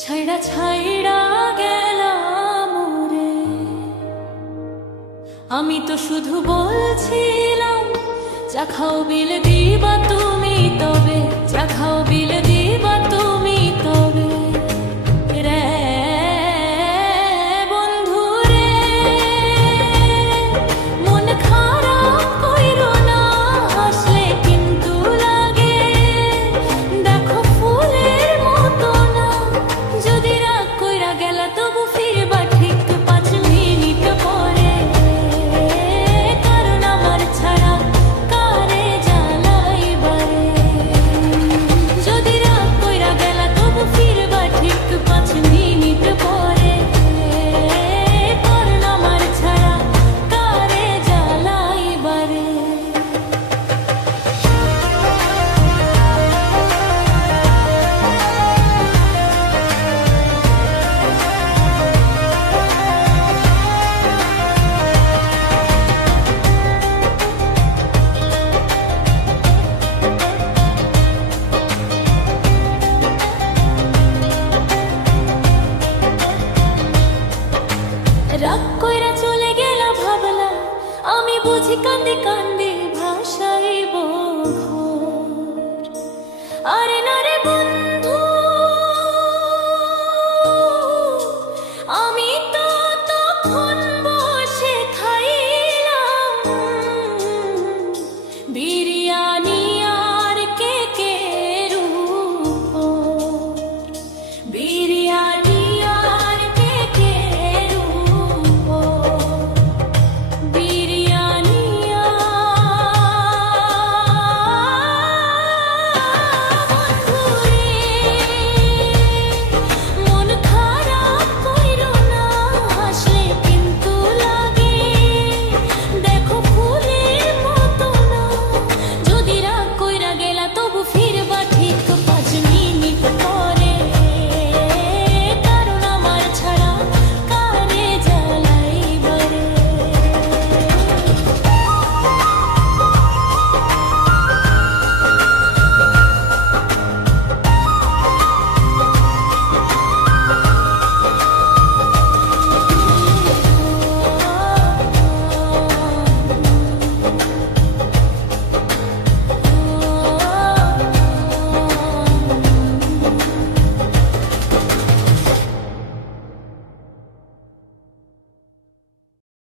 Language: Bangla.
ছাইড়া ছাইড়া গেলাম রে, আমি তো শুধু বলছিলাম চা খাও বিল দিবা তুমি তবে, চা খাও বিল দিবা তুমি তবে রে বন্ধু রে। মন খারাপ কইরো না, হাসলে কিন্তু লাগে দেখো ফুলের মতো না। যদি রাগ কইরা গেলা তবু ফিরবা ঠিক 5 মিনিট পরে, কারণ আমার ছাড়া কারে জ্বালাইবারে। যদি রাগ কইরা গেলা তবু ফিরবা ঠিক 5 মিনিট পরে, কারণ আমার ছাড়া কারে জ্বালাইবারে। রাগ কইরা চলে গেলা ভাবলা আমি বুঝি কান্দে কান্দে